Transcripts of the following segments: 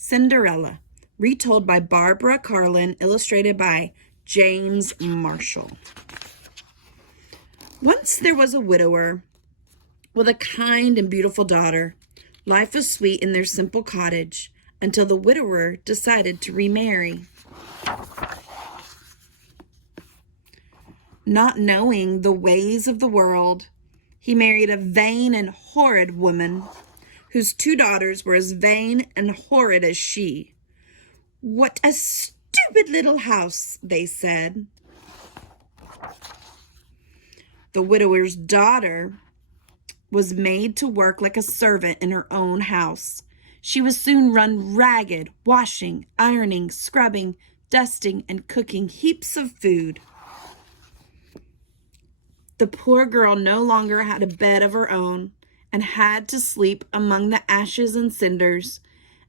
Cinderella, retold by Barbara Carlin, illustrated by James Marshall. Once there was a widower with a kind and beautiful daughter. Life was sweet in their simple cottage until the widower decided to remarry. Not knowing the ways of the world, he married a vain and horrid woman whose 2 daughters were as vain and horrid as she. "What a stupid little house," they said. The widower's daughter was made to work like a servant in her own house. She was soon run ragged, washing, ironing, scrubbing, dusting, and cooking heaps of food. The poor girl no longer had a bed of her own and had to sleep among the ashes and cinders,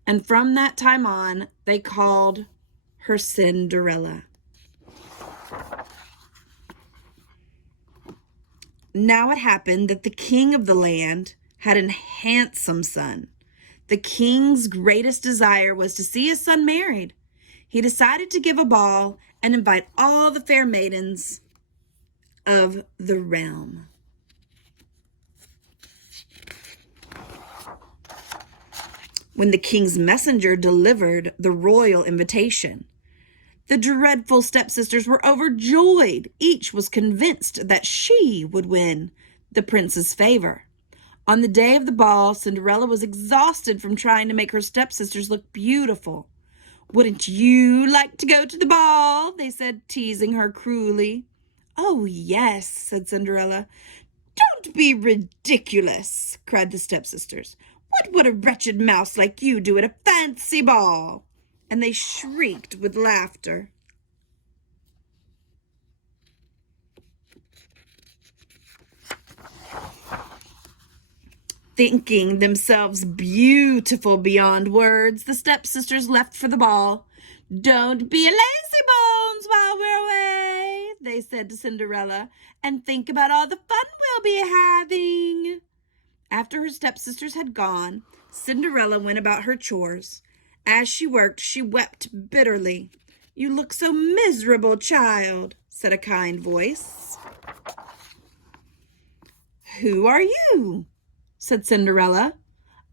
and from that time on, they called her Cinderella. Now it happened that the king of the land had a handsome son. The king's greatest desire was to see his son married. He decided to give a ball and invite all the fair maidens of the realm. When the king's messenger delivered the royal invitation, the dreadful stepsisters were overjoyed. Each was convinced that she would win the prince's favor. On the day of the ball, Cinderella was exhausted from trying to make her stepsisters look beautiful. "Wouldn't you like to go to the ball?" they said, teasing her cruelly. "Oh, yes," said Cinderella. "Don't be ridiculous," cried the stepsisters. "What would a wretched mouse like you do at a fancy ball?" And they shrieked with laughter. Thinking themselves beautiful beyond words, the stepsisters left for the ball. "Don't be a lazy bones while we're away," they said to Cinderella, "and think about all the fun we'll be having." After her stepsisters had gone, Cinderella went about her chores. As she worked, she wept bitterly. "You look so miserable, child," said a kind voice. "Who are you?" said Cinderella.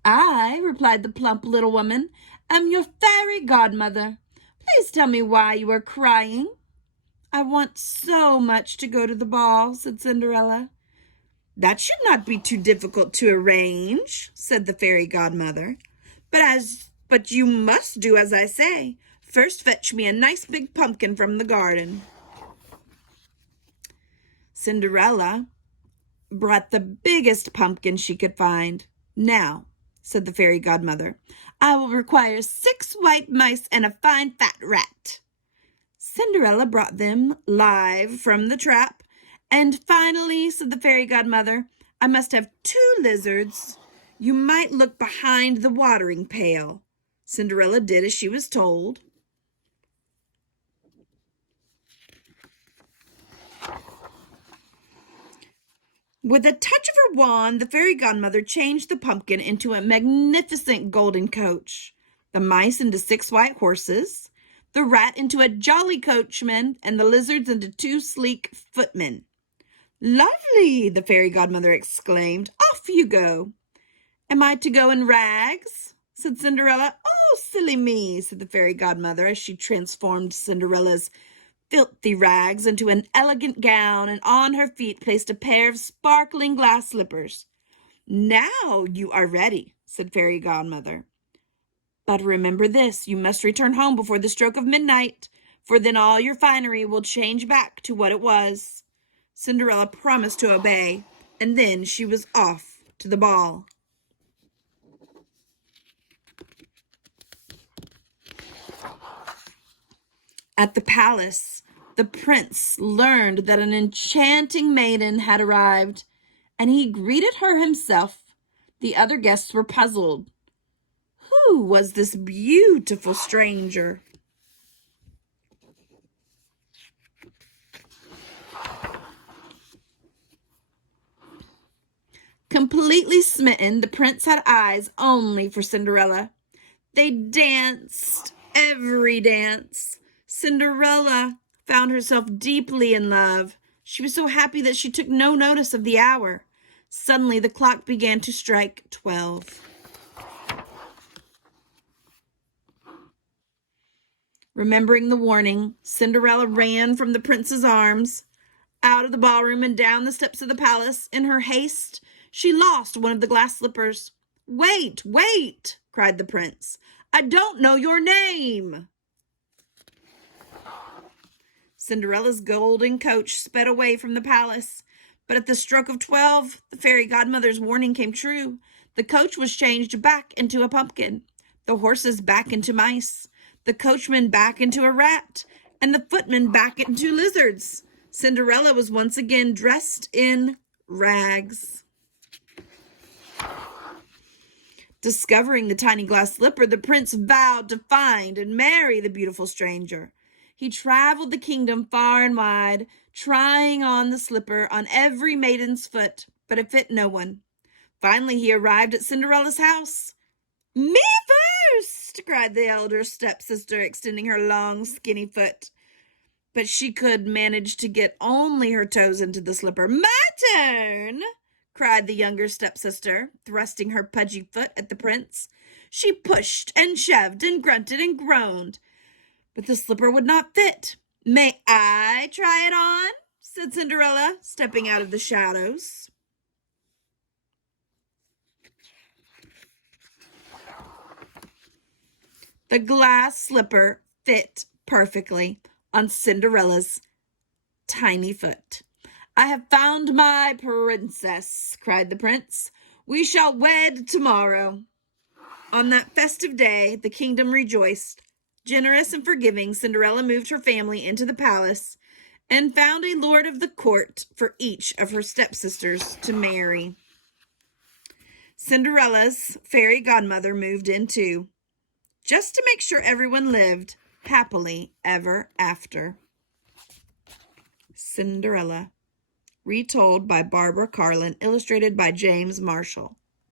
"I," replied the plump little woman, "am your fairy godmother. Please tell me why you are crying." "I want so much to go to the ball," said Cinderella. "That should not be too difficult to arrange," said the fairy godmother. But you must do as I say. First fetch me a nice big pumpkin from the garden." Cinderella brought the biggest pumpkin she could find. "Now," said the fairy godmother, "I will require 6 white mice and a fine fat rat." Cinderella brought them live from the trap. "And finally," said the fairy godmother, "I must have 2 lizards. You might look behind the watering pail." Cinderella did as she was told. With a touch of her wand, the fairy godmother changed the pumpkin into a magnificent golden coach, the mice into 6 white horses, the rat into a jolly coachman, and the lizards into 2 sleek footmen. "Lovely!" the fairy godmother exclaimed. "Off you go." "Am I to go in rags?" said Cinderella. "Oh, silly me," said the fairy godmother as she transformed Cinderella's filthy rags into an elegant gown and on her feet placed a pair of sparkling glass slippers. "Now you are ready," said fairy godmother. "But remember this, you must return home before the stroke of midnight, for then all your finery will change back to what it was." Cinderella promised to obey, and then she was off to the ball. At the palace, the prince learned that an enchanting maiden had arrived, and he greeted her himself. The other guests were puzzled. Who was this beautiful stranger? Completely smitten, the prince had eyes only for Cinderella. They danced every dance. Cinderella found herself deeply in love. She was so happy that she took no notice of the hour. Suddenly, the clock began to strike 12. Remembering the warning, Cinderella ran from the prince's arms, out of the ballroom and down the steps of the palace. In her haste, she lost one of the glass slippers. "Wait, wait," cried the prince. "I don't know your name." Cinderella's golden coach sped away from the palace. But at the stroke of 12, the fairy godmother's warning came true. The coach was changed back into a pumpkin, the horses back into mice, the coachman back into a rat, and the footman back into lizards. Cinderella was once again dressed in rags. Discovering the tiny glass slipper, the prince vowed to find and marry the beautiful stranger. He traveled the kingdom far and wide, trying on the slipper on every maiden's foot, but it fit no one. Finally, he arrived at Cinderella's house. "Me first!" cried the elder stepsister, extending her long, skinny foot. But she could manage to get only her toes into the slipper. "My turn!" cried the younger stepsister, thrusting her pudgy foot at the prince. She pushed and shoved and grunted and groaned, but the slipper would not fit. "May I try it on?" said Cinderella, stepping out of the shadows. The glass slipper fit perfectly on Cinderella's tiny foot. "I have found my princess," cried the prince. "We shall wed tomorrow." On that festive day, the kingdom rejoiced. Generous and forgiving, Cinderella moved her family into the palace and found a lord of the court for each of her stepsisters to marry. Cinderella's fairy godmother moved in too, just to make sure everyone lived happily ever after. Cinderella, retold by Barbara Carlin, illustrated by James Marshall.